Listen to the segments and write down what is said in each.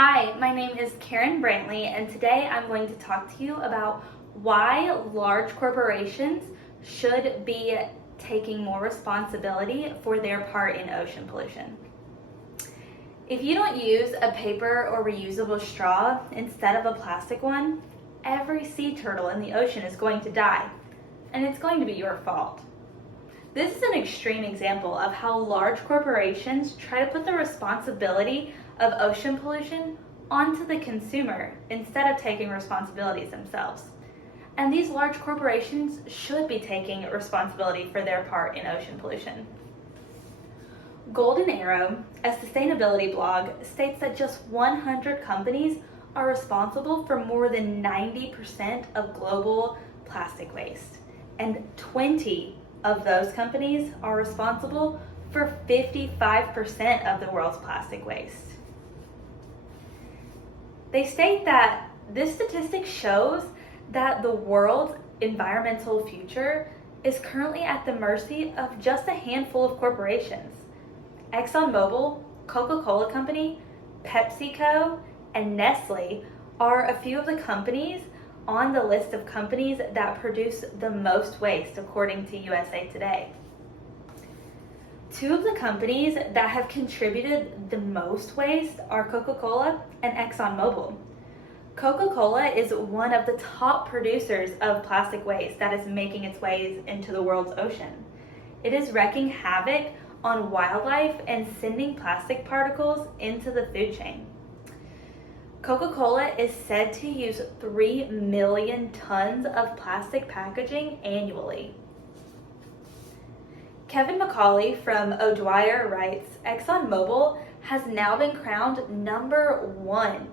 Hi, my name is Karen Brantley, and today I'm going to talk to you about why large corporations should be taking more responsibility for their part in ocean pollution. If you don't use a paper or reusable straw instead of a plastic one, every sea turtle in the ocean is going to die, and it's going to be your fault. This is an extreme example of how large corporations try to put the responsibility of ocean pollution onto the consumer instead of taking responsibilities themselves. And these large corporations should be taking responsibility for their part in ocean pollution. Golden Arrow, a sustainability blog, states that just 100 companies are responsible for more than 90% of global plastic waste, and 20 of those companies are responsible for 55% of the world's plastic waste. They state that this statistic shows that the world's environmental future is currently at the mercy of just a handful of corporations. ExxonMobil, Coca-Cola Company, PepsiCo, and Nestle are a few of the companies on the list of companies that produce the most waste, according to USA Today. Two of the companies that have contributed the most waste are Coca-Cola and ExxonMobil. Coca-Cola is one of the top producers of plastic waste that is making its way into the world's ocean. It is wreaking havoc on wildlife and sending plastic particles into the food chain. Coca-Cola is said to use 3 million tons of plastic packaging annually. Kevin McCauley from O'Dwyer writes, ExxonMobil has now been crowned #1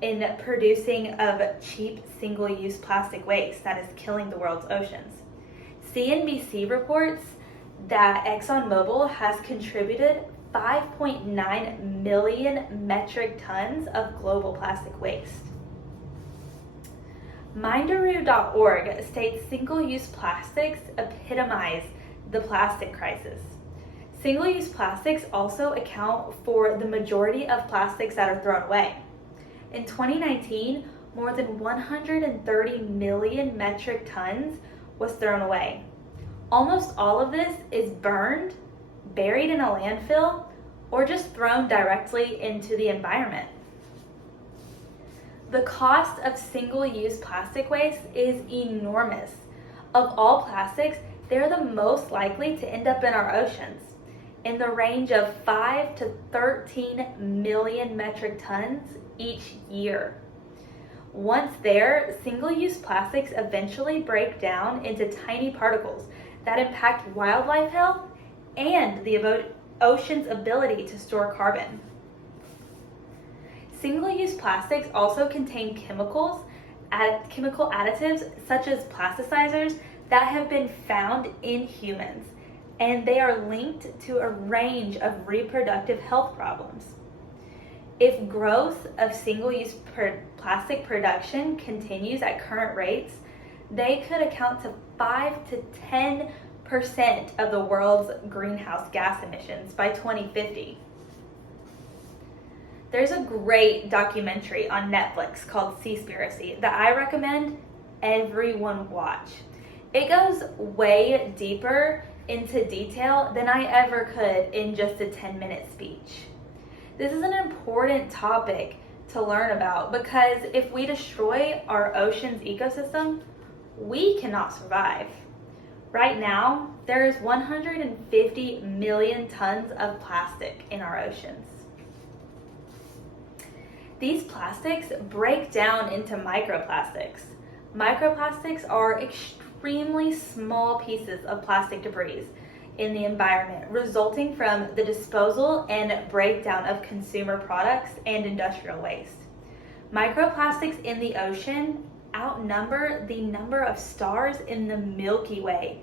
in producing of cheap single-use plastic waste that is killing the world's oceans. CNBC reports that ExxonMobil has contributed 5.9 million metric tons of global plastic waste. Mindaroo.org states single-use plastics epitomize the plastic crisis. Single-use plastics also account for the majority of plastics that are thrown away. In 2019, more than 130 million metric tons was thrown away. Almost all of this is burned, buried in a landfill, or just thrown directly into the environment. The cost of single-use plastic waste is enormous. Of all plastics, they're the most likely to end up in our oceans, in the range of 5 to 13 million metric tons each year. Once there, single-use plastics eventually break down into tiny particles that impact wildlife health and the ocean's ability to store carbon. Single-use plastics also contain chemical additives such as plasticizers that have been found in humans, and they are linked to a range of reproductive health problems. If growth of single-use plastic production continues at current rates, they could account to 5 to 10% of the world's greenhouse gas emissions by 2050. There's a great documentary on Netflix called Seaspiracy that I recommend everyone watch. It goes way deeper into detail than I ever could in just a 10-minute speech. This is an important topic to learn about because if we destroy our ocean's ecosystem, we cannot survive. Right now, there is 150 million tons of plastic in our oceans. These plastics break down into microplastics. Microplastics are extremely small pieces of plastic debris in the environment, resulting from the disposal and breakdown of consumer products and industrial waste. Microplastics in the ocean outnumber the number of stars in the Milky Way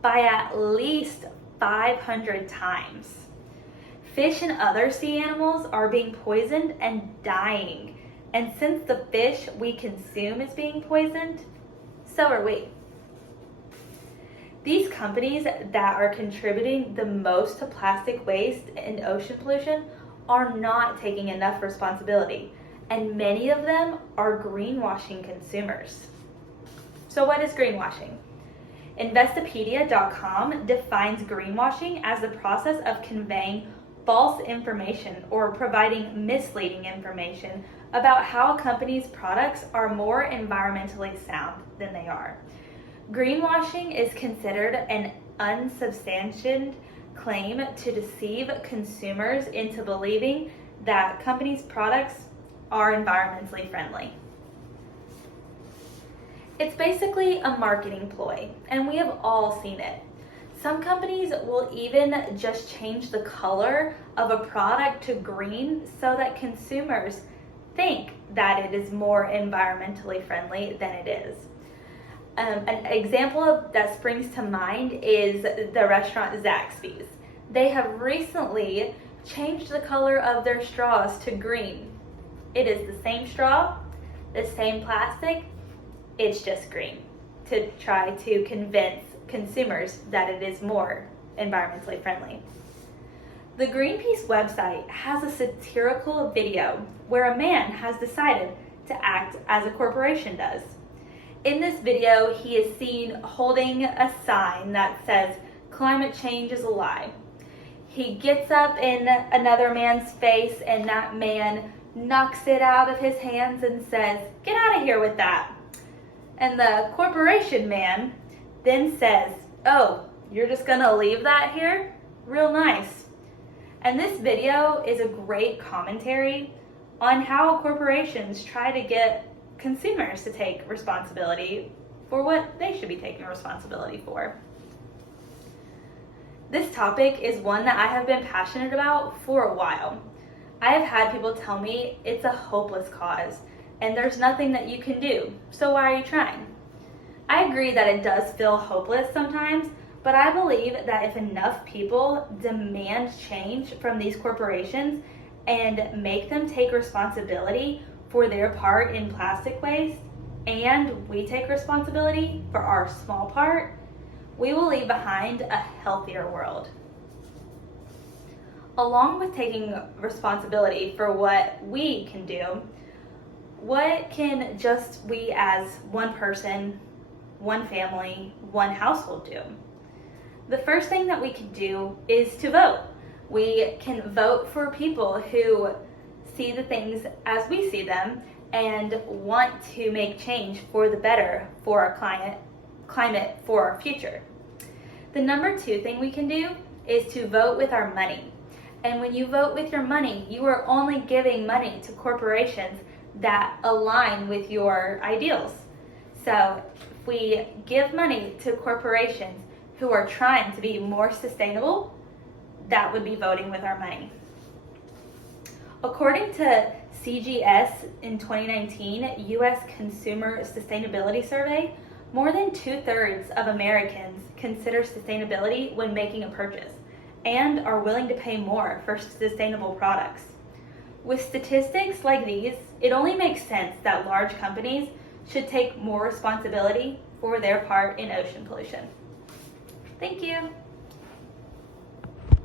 by at least 500 times. Fish and other sea animals are being poisoned and dying, and since the fish we consume is being poisoned, so are we. These companies that are contributing the most to plastic waste and ocean pollution are not taking enough responsibility, and many of them are greenwashing consumers. So what is greenwashing? Investopedia.com defines greenwashing as the process of conveying false information or providing misleading information about how a company's products are more environmentally sound than they are. Greenwashing is considered an unsubstantiated claim to deceive consumers into believing that companies' products are environmentally friendly. It's basically a marketing ploy, and we have all seen it. Some companies will even just change the color of a product to green so that consumers think that it is more environmentally friendly than it is. An example that springs to mind is the restaurant Zaxby's. They have recently changed the color of their straws to green. It is the same straw, the same plastic, it's just green, to try to convince consumers that it is more environmentally friendly. The Greenpeace website has a satirical video where a man has decided to act as a corporation does. In this video, he is seen holding a sign that says, "Climate change is a lie." He gets up in another man's face and that man knocks it out of his hands and says, "Get out of here with that." And the corporation man then says, "Oh, you're just gonna leave that here? Real nice." And this video is a great commentary on how corporations try to get consumers to take responsibility for what they should be taking responsibility for. This topic is one that I have been passionate about for a while. I have had people tell me it's a hopeless cause and there's nothing that you can do, so why are you trying? I agree that it does feel hopeless sometimes, but I believe that if enough people demand change from these corporations and make them take responsibility for their part in plastic waste, and we take responsibility for our small part, we will leave behind a healthier world. Along with taking responsibility for what we can do, what can just we as one person, one family, one household do? The first thing that we can do is to vote. We can vote for people who see the things as we see them and want to make change for the better for our climate for our future. The number 2 thing we can do is to vote with our money. And when you vote with your money, you are only giving money to corporations that align with your ideals. So if we give money to corporations who are trying to be more sustainable, that would be voting with our money. According to CGS in 2019 U.S. Consumer Sustainability Survey, more than 2/3 of Americans consider sustainability when making a purchase and are willing to pay more for sustainable products. With statistics like these, it only makes sense that large companies should take more responsibility for their part in ocean pollution. Thank you.